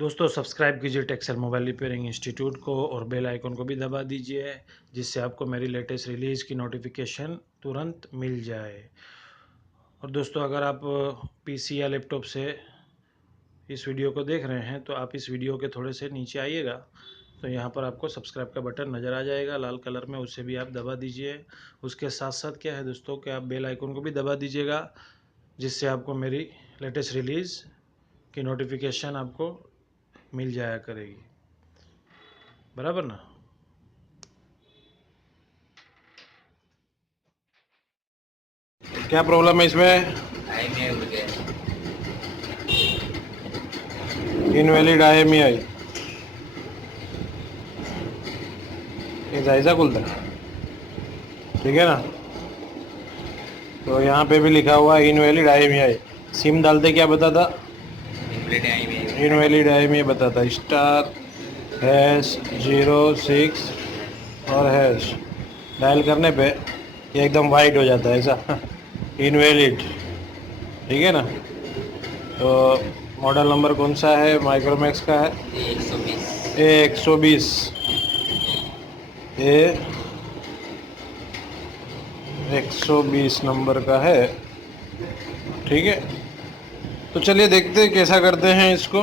दोस्तों सब्सक्राइब कीजिए टेक्सर mobile repairing institute को और बेल आइकन को भी दबा दीजिए, जिससे आपको मेरी लेटेस्ट रिलीज़ की नोटिफिकेशन तुरंत मिल जाए। और दोस्तों अगर आप पीसी या लैपटॉप से इस वीडियो को देख रहे हैं तो आप इस वीडियो के थोड़े से नीचे आइएगा, तो यहाँ पर आपको सब्सक्राइब का बटन नज़र आ जाएगा लाल कलर में, उसे भी आप दबा दीजिए। उसके साथ साथ क्या है दोस्तों कि आप बेल आइकन को भी दबा दीजिएगा, जिससे आपको मेरी लेटेस्ट रिलीज़ की नोटिफिकेशन आपको मिल जाया करेगी, बराबर ना। क्या प्रॉब्लम है इसमें? इनवैलिड IMEI ये जायज़ा खुलता है, ठीक है ना। तो यहाँ पे भी लिखा हुआ है इनवैलिड IMEI। सिम डालते क्या बताता? इनवैलिड IMEI बताता, *#06 और हैश डायल करने पे ये एकदम वाइट हो जाता है ऐसा इनवैलिड, ठीक है ना। तो मॉडल नंबर कौन सा है? माइक्रोमैक्स का है A120 A120 नंबर का है, ठीक है। तो चलिए देखते हैं कैसा करते हैं इसको।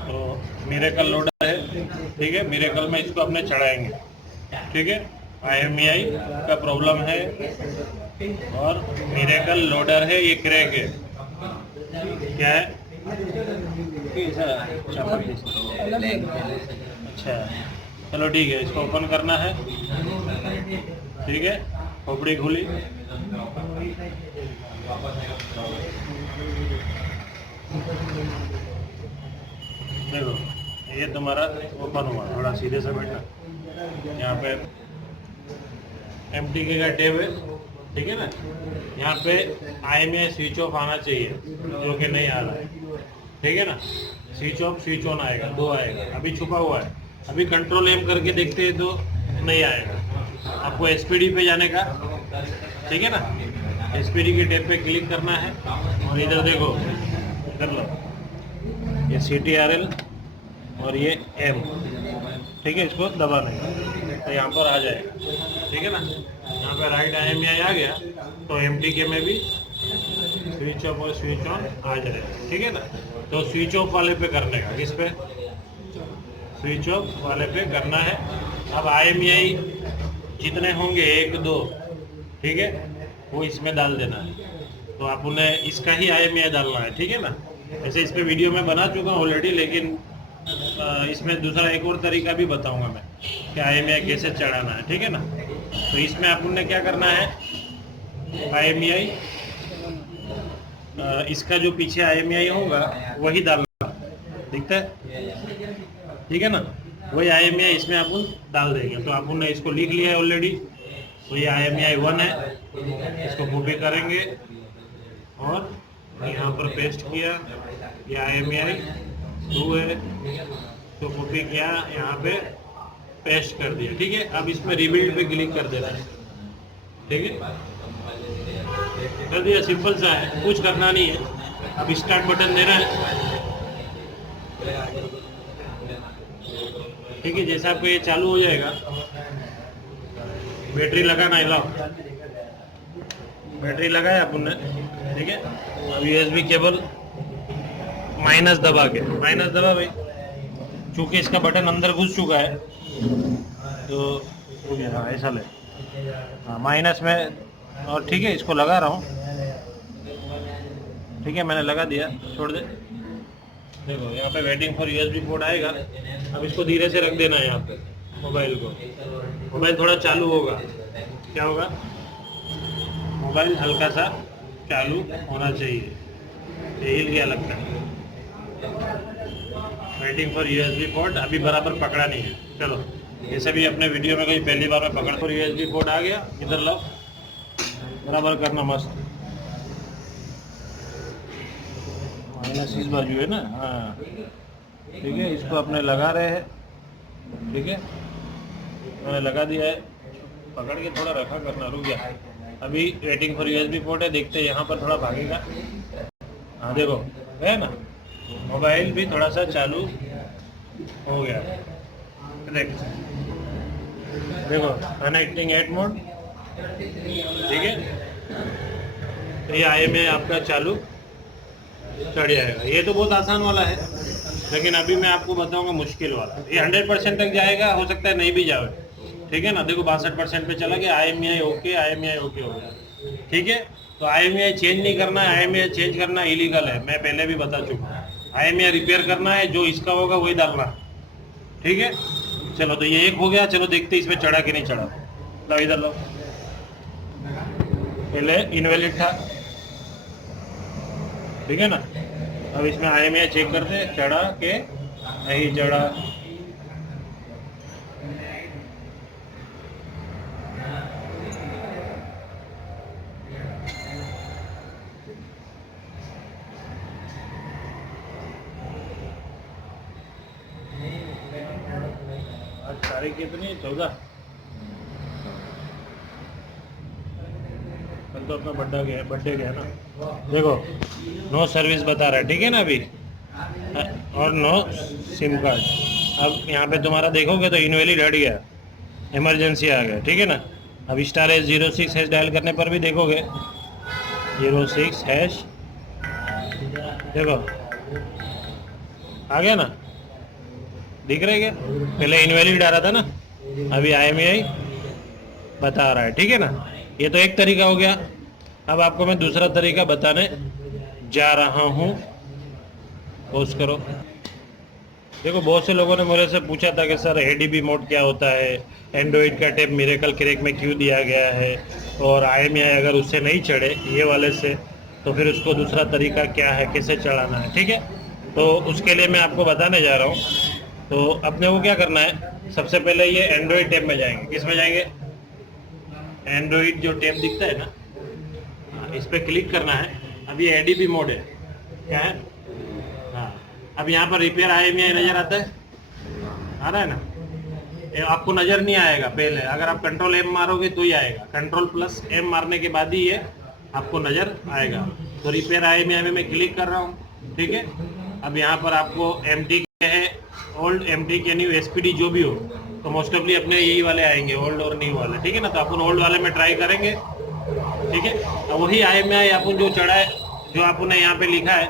तो मिरेकल लोडर है, ठीक है। मिरेकल में इसको अपने चढ़ाएंगे, ठीक है। IMEI का प्रॉब्लम है और मिरेकल लोडर है, ये क्रैक है। क्या है? अच्छा, चलो ठीक है, इसको ओपन करना है, ठीक है। खोपड़ी खुली, देखो ये तुम्हारा ओपन हुआ। थोड़ा सीधे से बैठना, यहाँ पे MTK का टैब है, ठीक है ना। यहाँ पे IMEI स्विच ऑफ आना चाहिए, जो कि नहीं आ रहा है, ठीक है ना। स्विच ऑफ स्विच ऑन आएगा, दो आएगा, अभी छुपा हुआ है। अभी कंट्रोल M करके देखते हैं तो नहीं आएगा। आपको SPD पे जाने का, ठीक है ना। SPD के टैब पे क्लिक करना है और इधर देखो, कर लो, ये CTRL और ये M, ठीक है। इसको दबाना है तो यहाँ पर आ जाएगा, ठीक है ना। यहाँ पे राइट IMEI आ गया तो MTK में भी स्विच ऑफ और स्विच ऑन आ जाएगा, ठीक है ना। तो स्विच ऑफ वाले पे करने का, किस पे? स्विच ऑफ वाले पे करना है। अब IMEI जितने होंगे 1 2, ठीक है, वो इसमें डाल देना है। तो आप उन्हें इसका ही IMEI डालना है, ठीक है ना। ऐसे इस पे वीडियो में बना चुका हूँ ऑलरेडी, लेकिन इसमें दूसरा एक और तरीका भी बताऊंगा मैं कि IMEI कैसे चढ़ाना है, ठीक है ना। तो इसमें अपन ने क्या करना है, IMEI इसका जो पीछे IMEI होगा वही डालना, दिखता है, ठीक है ना। वही IMEI इसमें अपन डाल देंगे। तो अपन ने इसको लिख लिया है ऑलरेडी, तो ये IMEI 1 है, इसको कॉपी करेंगे और यहाँ पर पेस्ट किया। ये IMEI 2 है, तो कॉपी किया, यहाँ पे पेस्ट कर दिया, ठीक है। अब इसमें रिबिल्ड पे क्लिक कर देना है, ठीक है, कर दिया। सिंपल सा है, कुछ करना नहीं है। अब स्टार्ट बटन देना है, ठीक है। जैसे आपको ये चालू हो जाएगा, बैटरी लगाना है, लाओ बैटरी लगाया अपन ने, ठीक है। अब USB केबल माइनस दबा के, माइनस दबा भाई, चूंकि इसका बटन अंदर घुस चुका है तो हाँ ऐसा ले, हाँ माइनस में, और ठीक है इसको लगा रहा हूँ, ठीक है। मैंने लगा दिया, छोड़ दे। देखो यहाँ पे वेटिंग फॉर USB पोर्ट आएगा। अब इसको धीरे से रख देना है यहाँ पे मोबाइल को। मोबाइल थोड़ा चालू होगा, क्या होगा? मोबाइल हल्का सा चालू होना चाहिए, ये हिल गया लगता है। वेटिंग फॉर USB पोर्ट अभी बराबर पकड़ा नहीं है। चलो जैसे भी अपने वीडियो में कहीं पहली बार में पकड़, फॉर USB पोर्ट आ गया, इधर लाओ, बराबर करना मस्त। माइनस इस बाजू है ना, हाँ ठीक है। इसको अपने लगा रहे हैं, ठीक है, मैंने लगा दिया है। पकड़ के थोड़ा रखा करना, रुक जा। अभी वेटिंग फॉर यूएसबी पोर्ट है, देखते हैं यहाँ पर थोड़ा भागेगा। हाँ देखो, है ना, मोबाइल भी थोड़ा सा चालू हो गया। देखो कनेक्टिंग एट मोड, ठीक है। तो ये IMEI आपका चालू चढ़ जाएगा। ये तो बहुत आसान वाला है, लेकिन अभी मैं आपको बताऊंगा मुश्किल वाला। ये 100% तक जाएगा, हो सकता है नहीं भी जाए, ठीक है ना। देखो 62% पे चला गया, IMEI ओके, IMEI ओके हो गया, ठीक है। तो IMEI चेंज नहीं करना है, IMEI चेंज करना इलीगल है, मैं पहले भी बता चुका हूँ। IMEI रिपेयर करना है, जो इसका होगा वही डालना, ठीक है। चलो तो ये एक हो गया, चलो देखते इसमें चढ़ा कि नहीं चढ़ा। लो इधर लो, पहले इनवैलिड था, ठीक है ना। अब इसमें IMEI चेक करते, चढ़ा के नहीं चढ़ा। आज तारीख कितनी, 14। कल तो अपना बर्थडे गया ना। देखो नो सर्विस बता रहा है, ठीक है ना अभी, और नो सिम कार्ड। अब यहाँ पे तुम्हारा देखोगे तो इनवैलिड हट गया, इमरजेंसी आ गया, ठीक है ना। अब *06# डायल करने पर भी देखोगे 06#, देखो आ गया ना, दिख रहा है क्या। पहले इनवैलिड आ रहा था ना, अभी IMEI बता रहा है, ठीक है ना। ये तो एक तरीका हो गया। अब आपको मैं दूसरा तरीका बताने जा रहा हूँ, पोस्ट करो। देखो बहुत से लोगों ने मेरे से पूछा था कि सर ADB मोड क्या होता है, एंड्रॉइड का टैब मिरेकल क्रैक में क्यों दिया गया है, और IMEI अगर उससे नहीं चढ़े ये वाले से, तो फिर उसको दूसरा तरीका क्या है, कैसे चढ़ाना है, ठीक है। तो उसके लिए मैं आपको बताने जा रहा हूँ। तो अपने को क्या करना है, सबसे पहले ये एंड्रॉइड टैब में जाएंगे। किस में जाएंगे, एंड्रॉइड जो टैब दिखता है ना, इस पर क्लिक करना है। अब ये ADB मोड है, क्या है, हाँ। अब यहाँ पर रिपेयर IMEI नज़र आता है, आ रहा है ना। ये आपको नज़र नहीं आएगा पहले, अगर आप Ctrl+M मारोगे तो ही आएगा। Ctrl+M मारने के बाद ही ये आपको नज़र आएगा। तो रिपेयर IMEI में मैं क्लिक कर रहा हूँ, ठीक है। अब यहाँ पर आपको MT के है, ओल्ड, MT के न्यू, SPD जो भी हो, तो मोस्ट ऑफली अपने यही वाले आएंगे, ओल्ड और न्यू वाले, ठीक है ना। तो अपन ओल्ड वाले में ट्राई करेंगे, ठीक है। अब वही IMEI अपन जो चढ़ा है, जो आपने यहाँ पे लिखा है,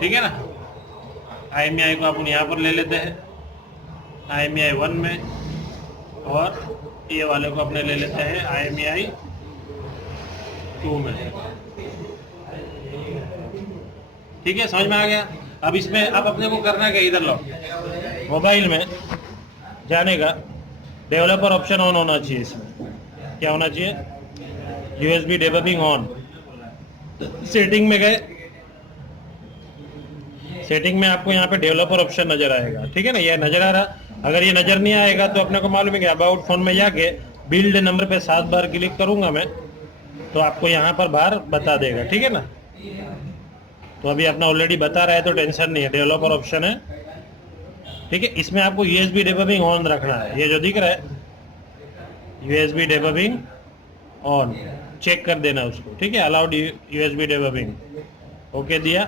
ठीक है ना, IMEI को अपन यहाँ पर ले लेते हैं, IMEI 1 में, और ये वाले को अपने ले लेते हैं IMEI 2 में, ठीक है। समझ में आ गया। अब इसमें अब अपने को करना क्या, इधर लो, मोबाइल में जाने का, डेवलपर ऑप्शन ऑन होना चाहिए। इसमें क्या होना चाहिए, USB डिबगिंग ऑन। सेटिंग में गए, सेटिंग में आपको यहाँ पे डेवलपर ऑप्शन नजर आएगा, ठीक है ना, ये नजर आ रहा। अगर ये नजर नहीं आएगा तो अपने को मालूम है कि अबाउट फोन में जाके बिल्ड नंबर पे 7 बार क्लिक करूंगा मैं, तो आपको यहाँ पर बाहर बता देगा, ठीक है ना। तो अभी अपना ऑलरेडी बता रहा है तो टेंशन नहीं है, डेवलपर ऑप्शन है, ठीक है। इसमें आपको USB डिबगिंग ऑन रखना है, ये जो दिख रहा है USB डिबगिंग ऑन, चेक कर देना उसको, ठीक है। अलाउड USB डिबगिंग, ओके दिया,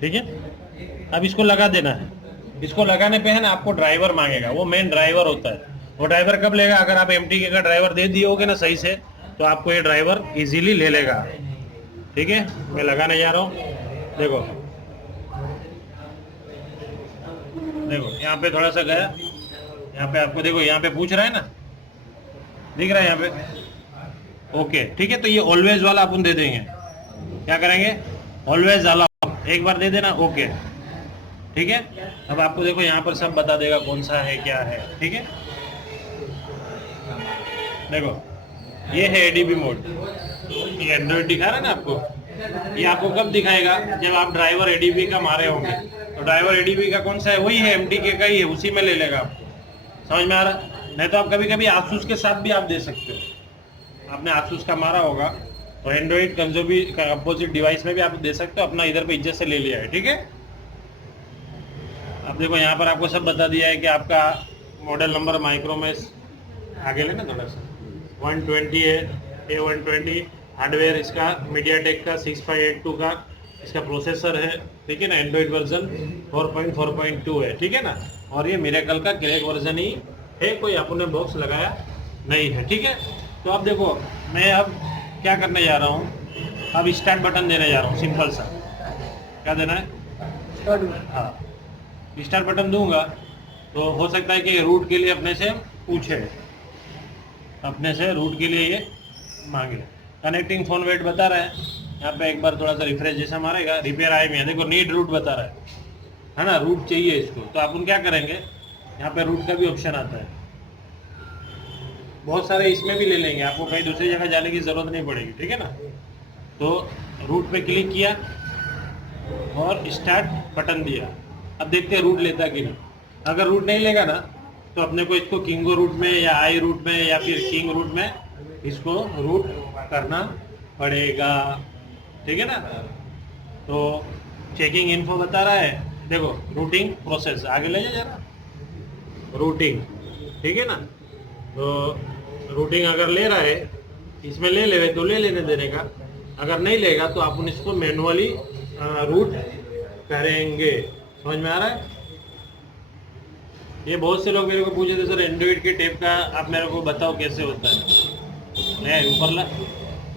ठीक है। अब इसको लगा देना है। इसको लगाने पे है ना आपको ड्राइवर मांगेगा, वो मेन ड्राइवर होता है। वो ड्राइवर कब लेगा, अगर आप MTK का ड्राइवर दे दिए होगे ना सही से, तो आपको ये ड्राइवर इजीली ले लेगा, ठीक है। मैं लगाने जा रहा हूँ, देखो देखो यहाँ पे थोड़ा सा गया, यहाँ पे आपको देखो, यहाँ पे पूछ रहा है ना, दिख रहा है यहाँ पे, ओके, ठीक है। तो ये ऑलवेज वाला अपन दे देंगे, क्या करेंगे, ऑलवेज अलाउ एक बार दे देना, ओके, ठीक है। अब आपको देखो यहाँ पर सब बता देगा कौन सा है क्या है, ठीक है। देखो ये है ADB मोड, ये एंड्रॉइड दिखा रहा है ना आपको, ये आपको कब दिखाएगा, जब आप ड्राइवर ADB का मारे होंगे। तो ड्राइवर ADB का कौन सा है, वही है MTK का ही है, उसी में ले लेगा आपको। समझ में आ रहा। नहीं तो आप कभी कभी आसूस के साथ भी आप दे सकते हो, आपने आसूस का मारा होगा तो एंड्रॉइड कंपोजिट डिवाइस में भी आप दे सकते हो, अपना इधर पे इज्जत से ले लिया है, ठीक है। अब देखो यहाँ पर आपको सब बता दिया है कि आपका मॉडल नंबर माइक्रोमैक्स आगे लेना थोड़ा सा। 120 है, A120 हार्डवेयर इसका मीडियाटेक का 6582 का इसका प्रोसेसर है, ठीक है ना। एंड्रॉइड वर्जन 4.4.2 है, ठीक है ना। और ये मिरेकल का क्रैक वर्जन ही है, कोई आपने बॉक्स लगाया नहीं है, ठीक है। तो अब देखो मैं अब क्या करने जा रहा हूँ, अब स्टार्ट बटन देने जा रहा हूँ, सिंपल सा। क्या देना है? हाँ, स्टार्ट बटन दूंगा तो हो सकता है कि रूट के लिए अपने से पूछे, अपने से रूट के लिए ये मांगे। कनेक्टिंग फोन वेट बता रहा है, यहाँ पे एक बार थोड़ा सा रिफ्रेश जैसा मारेगा, रिपेयर आई में देखो नीड रूट बता रहा है ना, रूट चाहिए इसको। तो अपन क्या करेंगे, यहाँ पे रूट का भी ऑप्शन आता है, बहुत सारे इसमें भी ले लेंगे, आपको कहीं दूसरी जगह जाने की ज़रूरत नहीं पड़ेगी, ठीक है ना। तो रूट पे क्लिक किया और स्टार्ट बटन दिया। अब देखते हैं रूट लेता कि नहीं। अगर रूट नहीं लेगा ना तो अपने को इसको किंगो रूट में या आई रूट में या फिर किंग रूट में इसको रूट करना पड़ेगा, ठीक है ना। तो चेकिंग इन्फो बता रहा है, देखो रूटिंग प्रोसेस आगे ले जा जरा, रूटिंग, ठीक है ना। तो रूटिंग अगर ले रहा है, इसमें ले ले तो ले लेने देने का, अगर नहीं लेगा तो अपन इसको मैनुअली रूट करेंगे। समझ में आ रहा है? ये बहुत से लोग मेरे को पूछे थे, सर एंड्रॉइड के टेप का आप मेरे को बताओ कैसे होता है। ऊपर ला,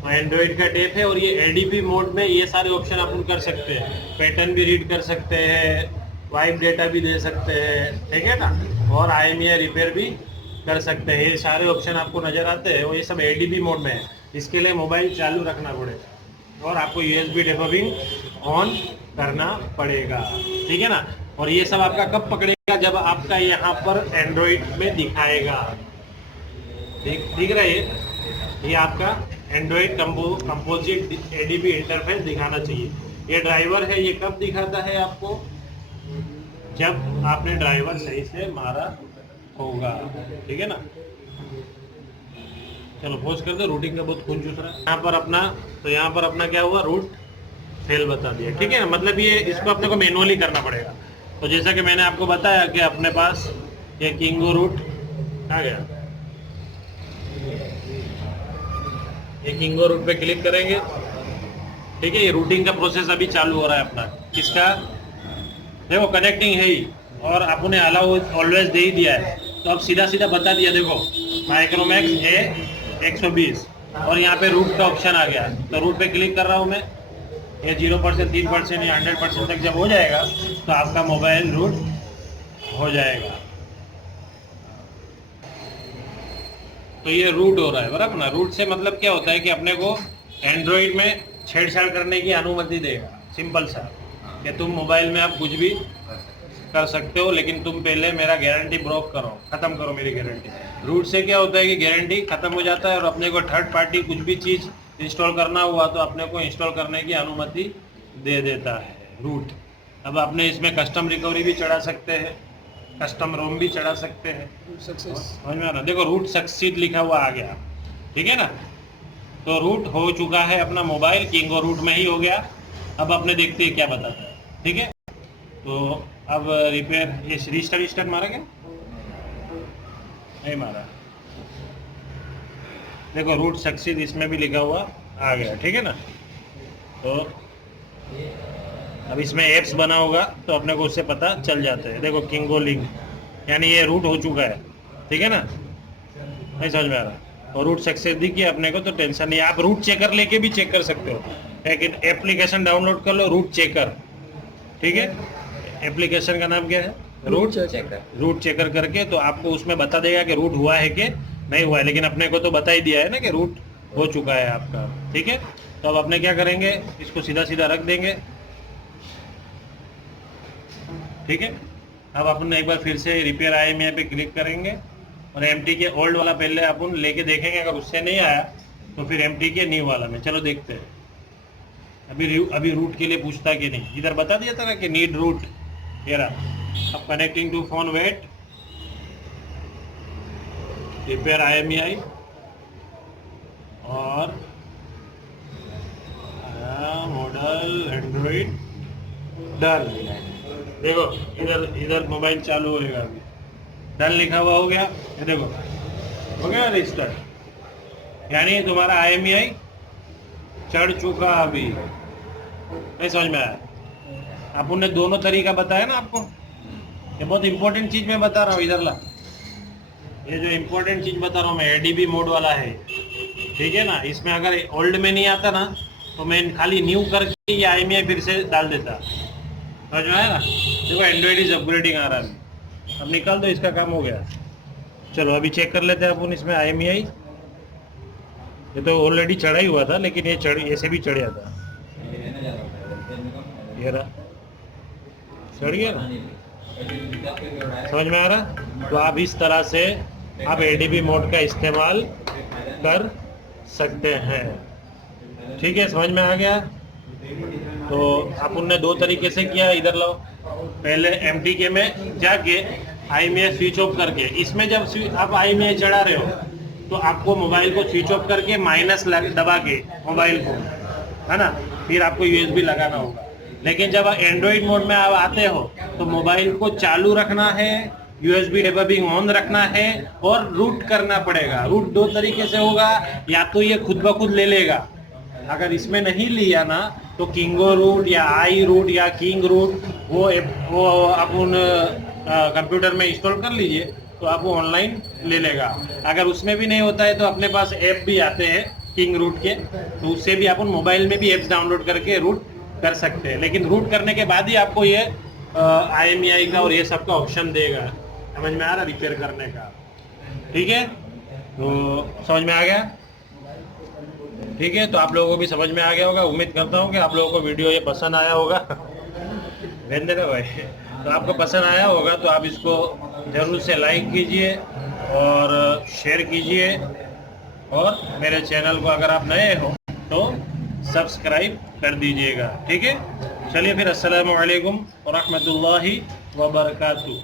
एंड्रॉइड का टेप है और ये एडीपी मोड में ये सारे ऑप्शन अपन कर सकते हैं, पैटर्न भी रीड कर सकते हैं, वाइप डेटा भी दे सकते हैं, ठीक है ना। और IMEI रिपेयर भी कर सकते हैं। ये सारे ऑप्शन आपको नज़र आते हैं और ये सब एडीपी मोड में है। इसके लिए मोबाइल चालू रखना पड़ेगा और आपको USB डेबगिंग ऑन करना पड़ेगा, ठीक है ना। और ये सब आपका कब पकड़ेगा, जब आपका यहाँ पर एंड्रॉइड में दिखाएगा, ठीक रहा है। ये आपका एंड्रॉइड कंपोजिट ADB इंटरफेस दिखाना चाहिए। ये ड्राइवर है, ये कब दिखाता है आपको, जब आपने ड्राइवर सही से मारा होगा, ठीक है ना। चलो पॉज कर दो, रूटिंग का बहुत खून चूस रहा है यहाँ पर अपना। तो यहाँ पर अपना क्या हुआ, रूट फेल बता दिया, ठीक है ना। मतलब ये इसको अपने को मैनुअली करना पड़ेगा। तो जैसा कि मैंने आपको बताया कि अपने पास ये किंगो रूट आ गया, ये किंगो रूट पे क्लिक करेंगे, ठीक है। ये रूटिंग का प्रोसेस अभी चालू हो रहा है अपना। किसका? देखो कनेक्टिंग है ही, और आपने अलाउ ऑलवेज दे ही दिया है, तो अब सीधा सीधा बता दिया, देखो माइक्रोमैक्स A120 और यहाँ पे रूट का ऑप्शन आ गया। तो रूट पे क्लिक कर रहा हूँ मैं, ये 0%, 3% या 100% तक जब हो जाएगा तो आपका मोबाइल रूट हो जाएगा। तो ये रूट हो रहा है बराबर ना। रूट से मतलब क्या होता है कि अपने को एंड्रॉइड में छेड़छाड़ करने की अनुमति देगा, सिंपल सा, कि तुम मोबाइल में आप कुछ भी कर सकते हो, लेकिन तुम पहले मेरा गारंटी ब्रोक करो, ख़त्म करो मेरी गारंटी। रूट से क्या होता है कि गारंटी ख़त्म हो जाता है और अपने को थर्ड पार्टी कुछ भी चीज़ इंस्टॉल करना हुआ तो अपने को इंस्टॉल करने की अनुमति दे देता है रूट। अब आपने इसमें कस्टम रिकवरी भी चढ़ा सकते हैं, कस्टम रोम भी चढ़ा सकते हैं। समझ में आ रहा? देखो रूट सक्सीड लिखा हुआ आ गया, ठीक है ना। तो रूट हो चुका है अपना मोबाइल, किंगो रूट में ही हो गया। अब अपने देखते हैं क्या बताता है, ठीक है। तो अब रिपेयर, ये रिस्टार्ट मारा क्या? नहीं मारा। देखो रूट सक्सीड इसमें भी लिखा हुआ आ गया, ठीक है ना। तो अब इसमें एप्स बना होगा तो अपने को उससे पता चल जाता है। देखो किंगो लिंक, यानी ये रूट हो चुका है, ठीक है ना। नहीं समझ में आ रहा? और रूट सक्सेस दिखी अपने को तो टेंशन नहीं। आप रूट चेकर लेके भी चेक कर सकते हो, लेकिन एप्लीकेशन डाउनलोड कर लो रूट चेकर, ठीक है। एप्लीकेशन का नाम क्या है? Root checker. रूट चेकर करके तो आपको उसमें बता देगा कि रूट हुआ है कि नहीं हुआ है, लेकिन अपने को तो बता ही दिया है ना कि रूट हो चुका है आपका, ठीक है। तो अब अपने क्या करेंगे, इसको सीधा सीधा रख देंगे, ठीक है। अब अपन एक बार फिर से रिपेयर IMEI पे क्लिक करेंगे और MT के ओल्ड वाला पहले अपन लेके देखेंगे, अगर उससे नहीं आया तो फिर MT के न्यू वाला में चलो देखते हैं। अभी रूट के लिए पूछता कि नहीं, इधर बता दिया था ना कि नीड रूट, ये रहा। अब connecting to phone wait, repair IMEI और मॉडल एंड्रॉइड डन। देखो इधर मोबाइल चालू होएगा, अभी डन लिखा हुआ हो गया। ये देखो हो गया रिस्टार्ट, यानी तुम्हारा IMEI चढ़ चुका अभी। नहीं समझ में आया? अपन ने दोनों तरीका बताया ना आपको। ये बहुत इंपॉर्टेंट चीज मैं बता रहा हूँ, इधर ला। ये जो इंपॉर्टेंट चीज बता रहा हूँ मैं, ADB मोड वाला है, ठीक है ना। इसमें अगर ओल्ड में नहीं आता ना तो मैं खाली न्यू करके ये IMEI फिर से डाल देता। समझ में आया ना? देखो एंड्रॉइड इज अपग्रेडिंग आ रहा है। अब निकाल दो, इसका काम हो गया। चलो अभी चेक कर लेते हैं अपन इसमें IMEI। ये तो ऑलरेडी चढ़ा ही हुआ था, लेकिन ये ऐसे भी चढ़ जाता। ये रहा, चढ़ गया ना। समझ में आ रहा? तो आप इस तरह से आप ADB मोड का इस्तेमाल कर सकते हैं। ठीक है, समझ में आ गया? तो अपन ने दो तरीके से किया। इधर लो, पहले MTK में जाके IMEI स्विच ऑफ करके, इसमें जब आप IMEI चढ़ा रहे हो तो आपको मोबाइल को स्विच ऑफ करके माइनस दबा के मोबाइल को, है ना, फिर आपको USB लगाना होगा। लेकिन जब एंड्रॉइड मोड में आप आते हो तो मोबाइल को चालू रखना है, USB डेबगिंग ऑन रखना है और रूट करना पड़ेगा। रूट दो तरीके से होगा, या तो ये खुद ब खुद ले लेगा, अगर इसमें नहीं लिया ना तो किंगो रूट या आई रूट या किंग रूट वो अपन कंप्यूटर में इंस्टॉल कर लीजिए तो आप वो ऑनलाइन ले लेगा। अगर उसमें भी नहीं होता है तो अपने पास ऐप भी आते हैं किंग रूट के, तो उससे भी अपन मोबाइल में भी ऐप्स डाउनलोड करके रूट कर सकते हैं। लेकिन रूट करने के बाद ही आपको ये IMEI का और ये सब का ऑप्शन देगा। समझ में आ रहा? रिपेयर करने का। ठीक है, तो समझ में आ गया? ठीक है, तो आप लोगों को भी समझ में आ गया होगा। उम्मीद करता हूँ कि आप लोगों को वीडियो ये पसंद आया होगा। रहने दो भाई। तो आपको पसंद आया होगा तो आप इसको ज़रूर से लाइक कीजिए और शेयर कीजिए, और मेरे चैनल को अगर आप नए हो तो सब्सक्राइब कर दीजिएगा। ठीक है, चलिए फिर, अस्सलामु अलैकुम व रहमतुल्लाहि व बरकातुहू।